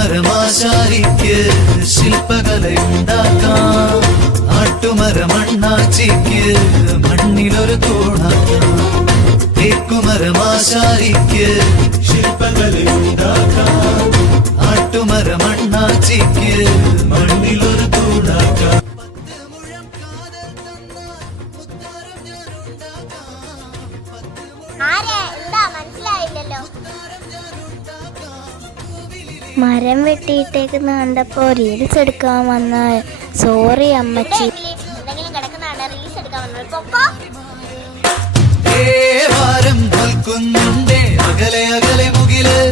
തേക്കുമരമാശാരിക്ക് ശില്പകലയുണ്ടാക്കാം, ആട്ടുമരമണ്ണാച്ചിക്ക് മണ്ണിലൊരു തൂണാക്കാം. തേക്കുമരമാശാരിക്ക് ശില്പകലയുണ്ടാക്കാം, ആട്ടുമരമണ്ണാച്ചിക്ക് മണ്ണിലൊരു തൂണാക്കാം. മരം വെട്ടിയിട്ടേക്കുന്ന കണ്ടപ്പോ റീൽസ് എടുക്കാൻ വന്ന. സോറി അമ്മച്ചി. എന്തെങ്കിലും കിടക്കുന്നതാണ് റീൽസ് എടുക്കാൻ വന്നത്. ഭാരം നിൽക്കുന്നുണ്ടേ അകലെ അകലെ മുകില്.